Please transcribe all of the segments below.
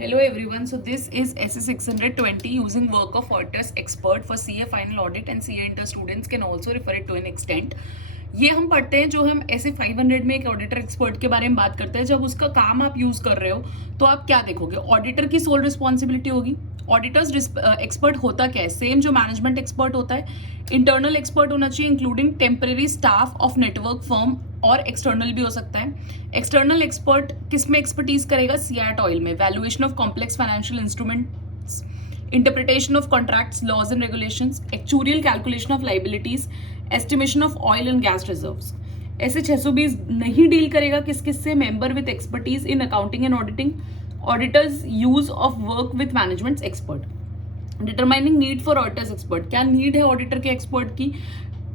Hello everyone, so this is SS 620 using work of auditors expert for CA final audit and CA inter students can also refer it to an extent. ये हम पढ़ते हैं जो हम ऐसे 500 में एक ऑडिटर एक्सपर्ट के बारे में बात करते हैं. जब उसका काम आप यूज कर रहे हो तो आप क्या देखोगे, ऑडिटर की सोल रिस्पॉन्सिबिलिटी होगी. ऑडिटर्स एक्सपर्ट होता क्या है, सेम जो मैनेजमेंट एक्सपर्ट होता है, इंटरनल एक्सपर्ट होना चाहिए including temporary staff of network firm और एक्सटर्नल भी हो सकता है. एक्सटर्नल एक्सपर्ट किस में एक्सपर्टीज करेगा, सीएट ऑयल में, valuation of complex financial instruments, interpretation of contracts, laws and regulations, actuarial calculation of liabilities, estimation of oil and gas reserves. ऐसे 620 नहीं डील करेगा किस किस से, member with expertise in accounting and auditing, auditors use of work with management expert. Determining need for auditors expert, क्या need है auditor के expert की,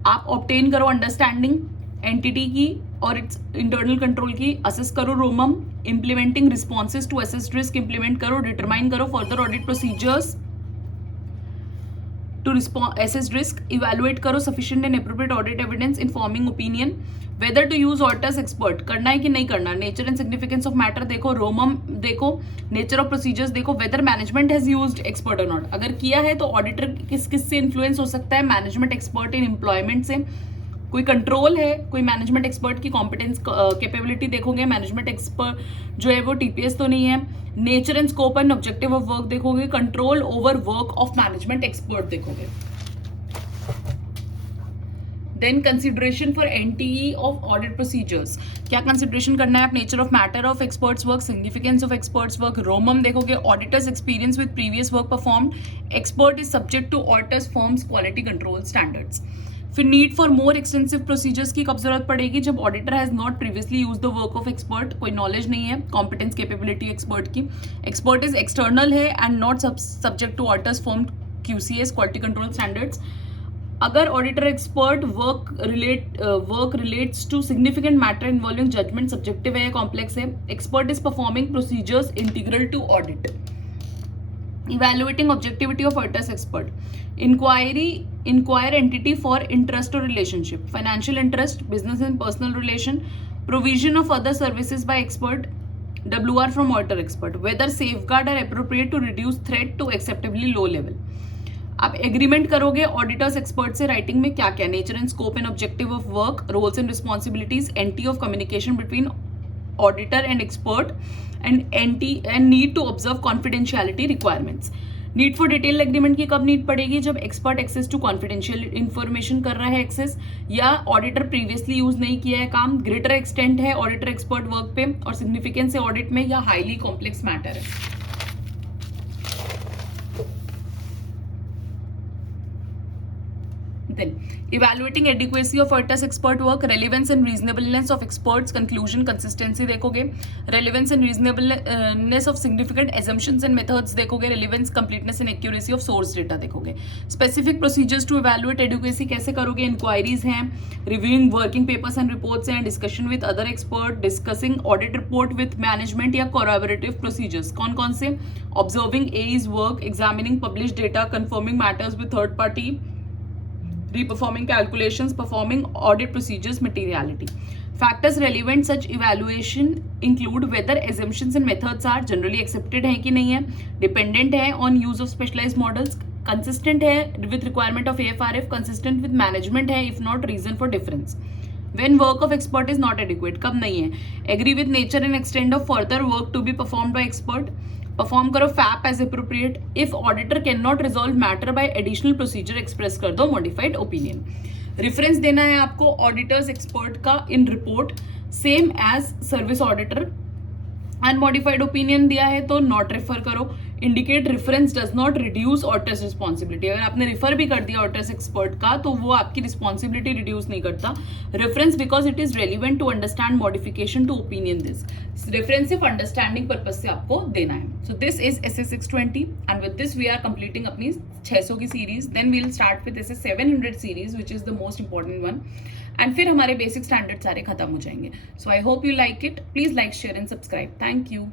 आप ऑब्टेन करो अंडरस्टैंडिंग एंटिटी की और इट्स इंटरनल कंट्रोल की, असेस करो ROMM, implementing responses to assess risk implement करो, डिटरमाइन करो further audit procedures to assess risk, evaluate करो sufficient and appropriate audit evidence in forming opinion, whether to use auditors expert, करना है कि नहीं करना, nature and significance of matter देखो, रोमम देखो, nature of procedures देखो, whether management has used expert or not. अगर किया है तो auditor किस किस से influence हो सकता है, management expert in employment से, कोई कंट्रोल है, कोई मैनेजमेंट एक्सपर्ट की कॉम्पिटेंस कैपेबिलिटी देखोगे, मैनेजमेंट एक्सपर्ट जो है वो टीपीएस तो नहीं है, nature and scope and objective of work देखोगे, control over work of management expert देखोगे. Then consideration for NTE of audit procedures, क्या कंसिडरेशन करना है आप, nature of matter of experts work, significance of experts work, रोमम देखोगे, auditors experience with previous work performed, expert is subject to auditors firms quality control standards. फिर need for more extensive procedures की कब जरूरत पड़ेगी, जब auditor has not previously use the work of expert, कोई knowledge नहीं है कॉम्पिटेंस कैपेबिलिटी एक्सपर्ट की, एक्सपर्ट इज एक्सटर्नल है and not subject to auditors form QCS quality control standards. अगर auditor expert work relates to significant matter involving judgement, subjective है, complex है, expert is performing procedures integral to audit. Evaluating objectivity of auditors expert, inquire entity for interest or relationship, financial interest, business and personal relation, provision of other services by expert, WR from auditor expert, whether safeguard are appropriate to reduce threat to acceptably low level. आप agreement करोगे auditors expert से writing में क्या क्या, nature and scope and objective of work, roles and responsibilities, anti of communication between auditor and expert, and need to observe confidentiality requirements. Need for detail agreement की कब need पड़ेगी, जब expert access to confidential information कर रहा है access, या auditor previously use नहीं किया है काम, ग्रेटर एक्सटेंट है ऑडिटर एक्सपर्ट वर्क पे और सिग्निफिकेंस है ऑडिट में, या हाईली कॉम्प्लेक्स मैटर है. Then, evaluating adequacy of auditor's expert work, relevance and reasonableness of experts conclusion, consistency देखोगे, relevance and reasonableness of significant assumptions and methods देखोगे, relevance, completeness and accuracy of source data देखोगे. Specific procedures to evaluate adequacy कैसे करोगे, inquiries हैं, reviewing working papers and reports हैं, discussion with other expert, discussing audit report with management या corroborative procedures. कौन कौन से, observing AE's work, examining published data, confirming matters with third party, re-performing calculations, performing audit procedures, materiality. Factors relevant such evaluation include whether assumptions and methods are generally accepted है कि नहीं है, dependent है on use of specialized models, consistent है with requirement of AFRF, consistent with management है, if not reason for difference. When work of expert is not adequate, कब नहीं है, agree with nature and extent of further work to be performed by expert, perform करो फैप as appropriate, if auditor can not resolve matter by additional procedure express कर दो modified opinion. Reference देना है आपको ऑडिटर्स एक्सपर्ट का in report, same as service auditor. Unmodified opinion दिया है तो नॉट रेफर करो. Indicate reference does not reduce auditors responsibility, अगर आपने रेफर भी कर दिया ऑडिटर्स एक्सपर्ट का तो वो आपकी रिस्पॉन्सिबिलिटी रिड्यूस नहीं करता. Reference because it is relevant to understand modification to opinion. This reference सिर्फ अंडरस्टैंडिंग पर्पज से आपको देना है. So this is SS 620 and with this we are completing अपनी 600 की series. Then we will start with SS 700 series which is the most important one, एंड फिर हमारे बेसिक स्टैंडर्ड सारे खत्म हो जाएंगे. So I hope you like it. Please like, share and subscribe. Thank you.